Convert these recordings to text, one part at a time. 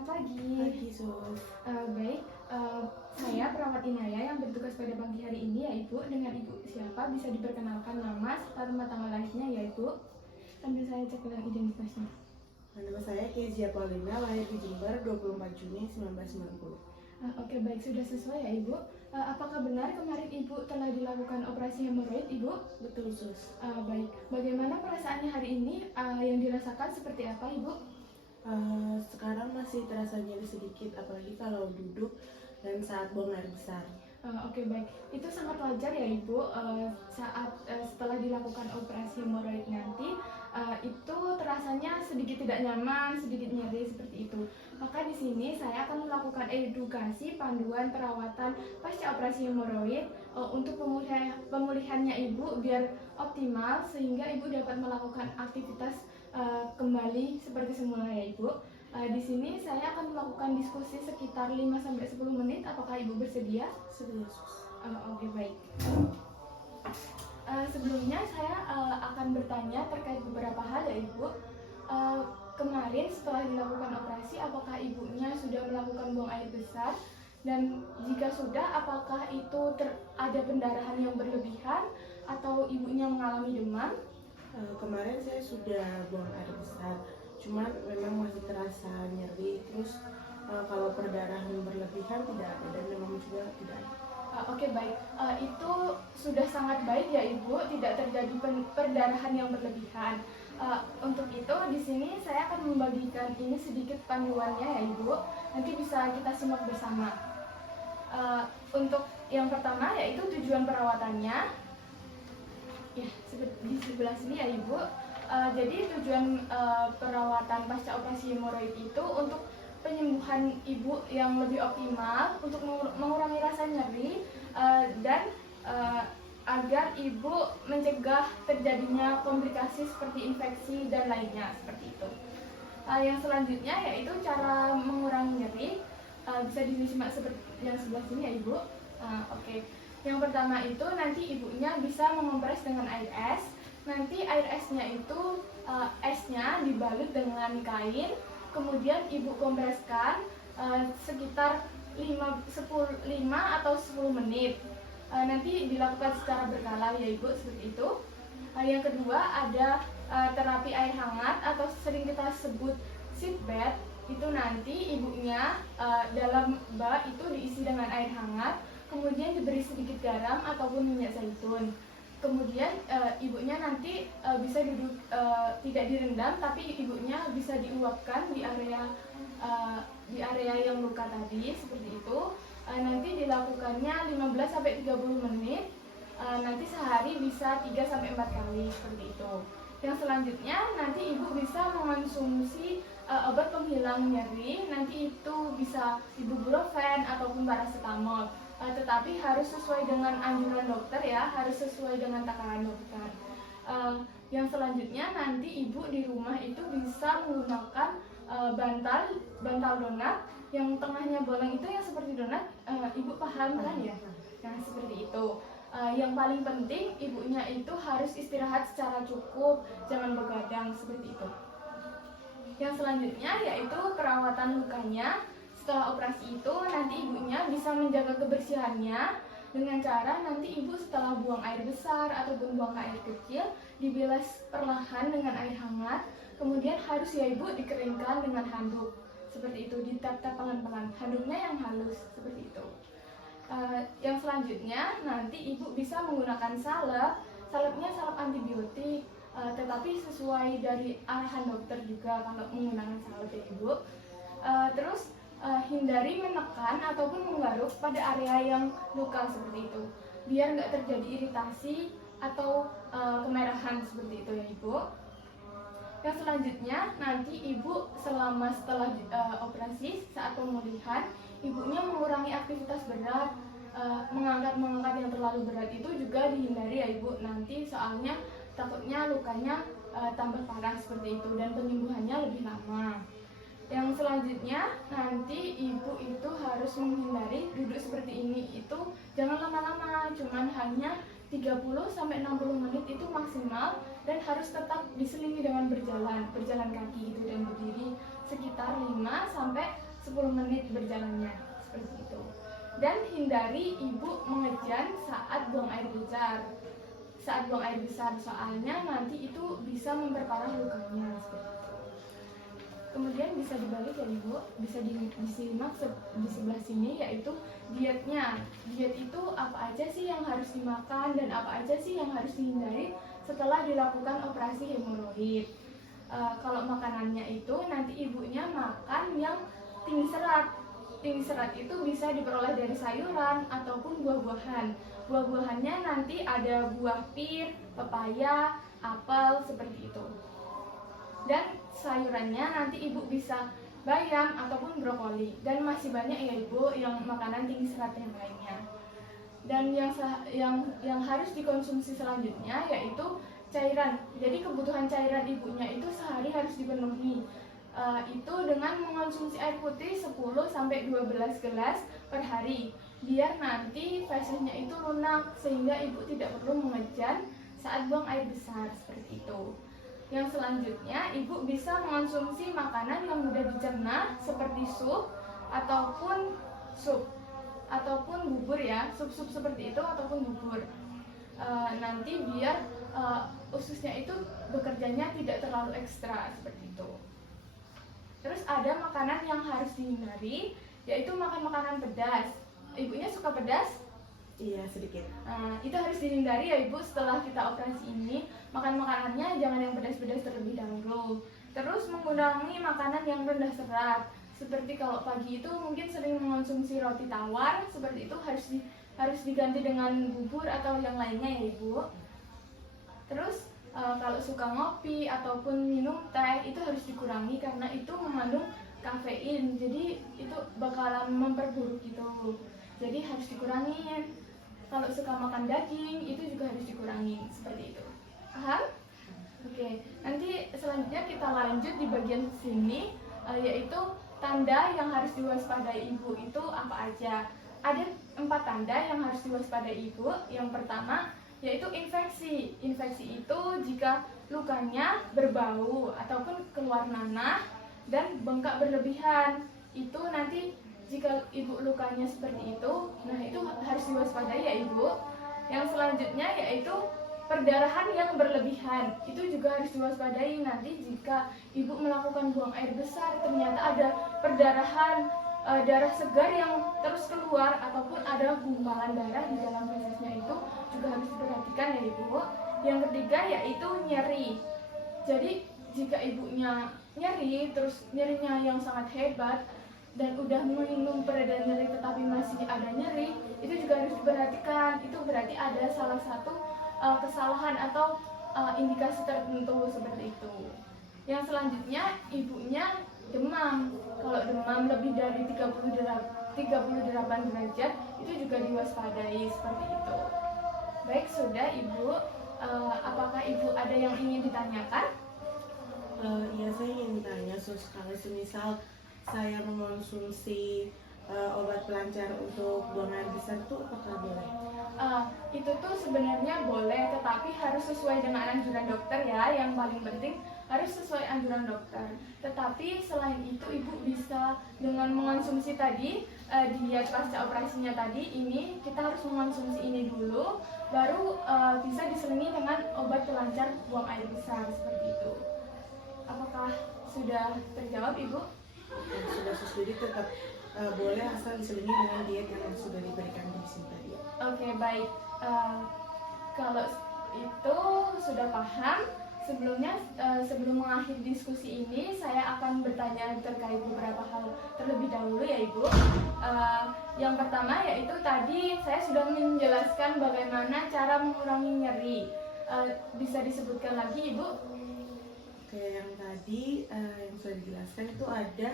Selamat pagi. Pagi, Sus. Baik, saya perawat Inaya yang bertugas pada pagi hari ini ya Ibu. Dengan Ibu siapa bisa diperkenalkan nama serta tempat tanggal lahirnya ya Ibu. Sambil saya cek ulang identitasnya. Nama saya Kezia Paulina, lahir di Jember 24 Juni 1990. Oke, baik, sudah sesuai ya Ibu. Apakah benar kemarin Ibu telah dilakukan operasi hemoroid Ibu? Betul, Sus. Baik, bagaimana perasaannya hari ini? Yang dirasakan seperti apa Ibu? Sekarang masih terasa nyeri sedikit, apalagi kalau duduk dan saat buang air besar. Oke, baik, itu sangat wajar ya Ibu. Setelah dilakukan operasi hemoroid nanti itu terasanya sedikit tidak nyaman, sedikit nyeri seperti itu. Maka di sini saya akan melakukan edukasi panduan perawatan pasca operasi hemoroid untuk pemulihannya Ibu biar optimal sehingga Ibu dapat melakukan aktivitas kembali seperti semula ya Ibu. Di sini saya akan melakukan diskusi sekitar 5-10 menit. Apakah Ibu bersedia? Sedia, Sus. Oke, baik. Sebelumnya saya akan bertanya terkait beberapa hal ya Ibu. Kemarin setelah dilakukan operasi, apakah ibunya sudah melakukan buang air besar? Dan jika sudah, apakah itu ada pendarahan yang berlebihan atau ibunya mengalami demam? Kemarin saya sudah buang air besar, cuman memang masih terasa nyeri. Terus kalau perdarahan berlebihan tidak ada, dan demam juga tidak ada. Oke, baik, itu sudah sangat baik ya Ibu, tidak terjadi perdarahan yang berlebihan. Untuk itu di sini saya akan membagikan ini sedikit panduannya ya Ibu, nanti bisa kita simak bersama. Untuk yang pertama yaitu tujuan perawatannya, ya di sebelah sini ya Ibu. Jadi tujuan perawatan pasca operasi hemoroid itu untuk penyembuhan ibu yang lebih optimal, untuk mengurangi rasa nyeri dan agar ibu mencegah terjadinya komplikasi seperti infeksi dan lainnya seperti itu. Yang selanjutnya yaitu cara mengurangi nyeri, bisa disimak seperti yang sebelah sini ya Ibu. Oke. Yang pertama itu nanti ibunya bisa mengompres dengan air es. Nanti air esnya itu esnya dibalut dengan kain. Kemudian ibu kompreskan sekitar 5 atau 10 menit. Nanti dilakukan secara berkala ya Ibu, seperti itu. Yang kedua ada terapi air hangat atau sering kita sebut sheet bath. Itu nanti ibunya dalam bak itu diisi dengan air hangat, kemudian diberi sedikit garam ataupun minyak zaitun. Kemudian ibunya nanti bisa duduk, tidak direndam, tapi ibunya bisa diuapkan di area yang luka tadi seperti itu. Nanti dilakukannya 15-30 menit. Nanti sehari bisa 3-4 kali seperti itu. Yang selanjutnya nanti ibu bisa mengonsumsi obat penghilang nyeri. Nanti itu bisa ibuprofen ataupun paracetamol. Tetapi harus sesuai dengan anjuran dokter ya, harus sesuai dengan takaran dokter. Yang selanjutnya nanti ibu di rumah itu bisa menggunakan bantal donat yang tengahnya bolong itu yang seperti donat. Ibu paham kan ya? Nah, seperti itu. Yang paling penting ibunya itu harus istirahat secara cukup, jangan begadang seperti itu. Yang selanjutnya yaitu perawatan lukanya. Setelah operasi itu nanti ibunya bisa menjaga kebersihannya dengan cara nanti ibu setelah buang air besar ataupun buang air kecil dibilas perlahan dengan air hangat. Kemudian harus ya ibu dikeringkan dengan handuk seperti itu, ditap-tap pelan-pelan, handuknya yang halus seperti itu. Yang selanjutnya nanti ibu bisa menggunakan salepnya salep antibiotik, tetapi sesuai dari arahan dokter juga kalau menggunakan salep ya ibu. Terus hindari menekan ataupun menggaruk pada area yang luka seperti itu, biar nggak terjadi iritasi atau kemerahan seperti itu ya ibu. Yang selanjutnya nanti ibu setelah operasi saat pemulihan, ibunya mengurangi aktivitas berat, mengangkat yang terlalu berat itu juga dihindari ya ibu, nanti soalnya takutnya lukanya tambah parah seperti itu dan penyembuhannya lebih lama. Yang selanjutnya nanti ibu itu harus menghindari duduk seperti ini, itu jangan lama-lama, cuman hanya 30-60 menit itu maksimal, dan harus tetap diselingi dengan berjalan kaki itu dan berdiri sekitar 5 10 menit berjalannya seperti itu. Dan hindari ibu mengejan saat buang air besar. Saat buang air besar, soalnya nanti itu bisa memperparah lukanya seperti itu. Kemudian bisa dibalik ya ibu, bisa disimak di sebelah sini, yaitu dietnya. Diet itu apa aja sih yang harus dimakan dan apa aja sih yang harus dihindari setelah dilakukan operasi hemoroid. Kalau makanannya itu nanti ibunya makan yang tinggi serat. Tinggi serat itu bisa diperoleh dari sayuran ataupun buah-buahan. Buah-buahannya nanti ada buah pir, pepaya, apel, seperti itu. Dan sayurannya nanti ibu bisa bayam ataupun brokoli. Dan masih banyak ya ibu yang makanan tinggi serat yang lainnya. Dan yang harus dikonsumsi selanjutnya yaitu cairan. Jadi kebutuhan cairan ibunya itu sehari harus dipenuhi. Itu dengan mengonsumsi air putih 10-12 gelas per hari. Biar nanti fesesnya itu lunak sehingga ibu tidak perlu mengejan saat buang air besar seperti itu. Yang selanjutnya ibu bisa mengonsumsi makanan yang mudah dicerna seperti sup ataupun bubur ya, sup-sup seperti itu ataupun bubur. Nanti biar ususnya itu bekerjanya tidak terlalu ekstra seperti itu. Terus ada makanan yang harus dihindari, yaitu makan makanan pedas. Ibunya suka pedas? Iya, sedikit. Itu harus dihindari ya ibu setelah kita operasi ini. Makan makanannya jangan yang pedas-pedas terlebih dahulu. Terus mengurangi makanan yang rendah serat. Seperti kalau pagi itu mungkin sering mengonsumsi roti tawar, seperti itu harus diganti dengan bubur atau yang lainnya ya ibu. Terus kalau suka ngopi ataupun minum teh itu harus dikurangi karena itu mengandung kafein, jadi itu bakalan memperburuk gitu. Jadi harus dikurangin. Kalau suka makan daging itu juga harus dikurangi seperti itu. Paham? Oke, nanti selanjutnya kita lanjut di bagian sini, yaitu tanda yang harus diwaspadai ibu itu apa aja. Ada 4 tanda yang harus diwaspadai ibu. Yang pertama yaitu infeksi. Infeksi itu jika lukanya berbau ataupun keluar nanah dan bengkak berlebihan. Itu nanti jika ibu lukanya seperti itu, nah itu harus diwaspadai ya ibu. Yang selanjutnya yaitu perdarahan yang berlebihan. Itu juga harus diwaspadai nanti jika ibu melakukan buang air besar ternyata ada perdarahan, darah segar yang terus keluar ataupun ada gumpalan darah di dalam fesesnya, itu juga harus diperhatikan ya ibu. Yang ketiga yaitu nyeri. Jadi jika ibunya nyeri, terus nyerinya yang sangat hebat dan udah minum pereda nyeri tetapi masih ada nyeri, itu juga harus diperhatikan. Itu berarti ada salah satu kesalahan atau indikasi tertentu seperti itu. Yang selanjutnya ibunya demam. Kalau demam lebih dari 38 derajat itu juga diwaspadai seperti itu. Baik, sudah ibu. Apakah ibu ada yang ingin ditanyakan? Iya, saya ingin tanya, kalau semisal saya mengonsumsi obat pelancar untuk buang air besar itu apakah boleh? Itu tuh sebenarnya boleh, tetapi harus sesuai dengan anjuran dokter ya. Yang paling penting harus sesuai anjuran dokter. Tetapi selain itu ibu bisa dengan mengonsumsi tadi diet pasca operasinya tadi, ini kita harus mengonsumsi ini dulu, baru bisa diselingi dengan obat pelancar buang air besar seperti itu. Apakah sudah terjawab ibu? Sudah sesuai, tetap boleh asal diselingi dengan diet yang sudah diberikan di sini tadi. Oke, baik. Kalau itu sudah paham, sebelum mengakhiri diskusi ini, saya akan bertanya terkait beberapa hal terlebih dahulu ya ibu. Yang pertama yaitu tadi saya sudah menjelaskan bagaimana cara mengurangi nyeri. Bisa disebutkan lagi ibu? Oke, yang tadi yang sudah dijelaskan itu ada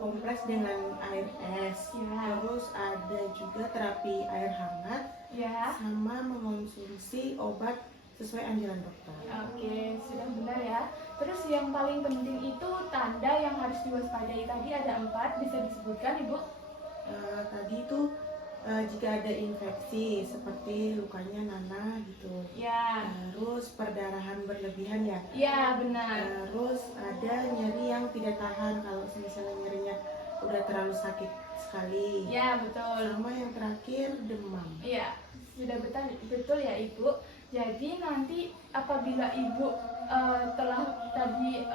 kompres dengan air es, ya. Terus ada juga terapi air hangat, ya. Sama mengonsumsi obat sesuai anjuran dokter. Oke, sudah benar ya. Terus yang paling penting itu tanda yang harus diwaspadai tadi ada 4, bisa disebutkan ibu? Tadi itu jika ada infeksi seperti lukanya nanah gitu, ya. Terus perdarahan berlebihan ya, ya benar. Terus ada nyeri yang tidak tahan. Kalau misalnya nyerinya udah terlalu sakit sekali. Ya, betul. Sama yang terakhir demam. Iya, sudah betul, betul ya Ibu. Jadi nanti apabila Ibu telah tadi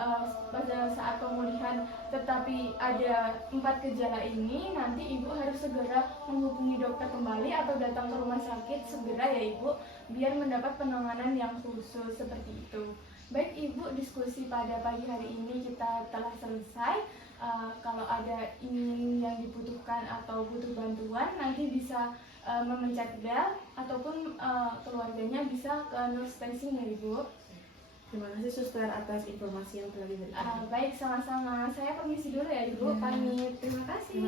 pada saat pemulihan tetapi ada 4 gejala ini, nanti Ibu harus segera menghubungi dokter kembali atau datang ke rumah sakit segera ya Ibu, biar mendapat penanganan yang khusus seperti itu. Baik Ibu, diskusi pada pagi hari ini kita telah selesai. Kalau ada ingin yang dibutuhkan atau butuh bantuan, nanti bisa memencet bel ataupun keluarganya bisa ke nurse station ya Ibu. Terima kasih suster atas informasi yang telah diberikan. Baik, sama-sama. Saya permisi dulu ya Ibu, pamit. Terima kasih.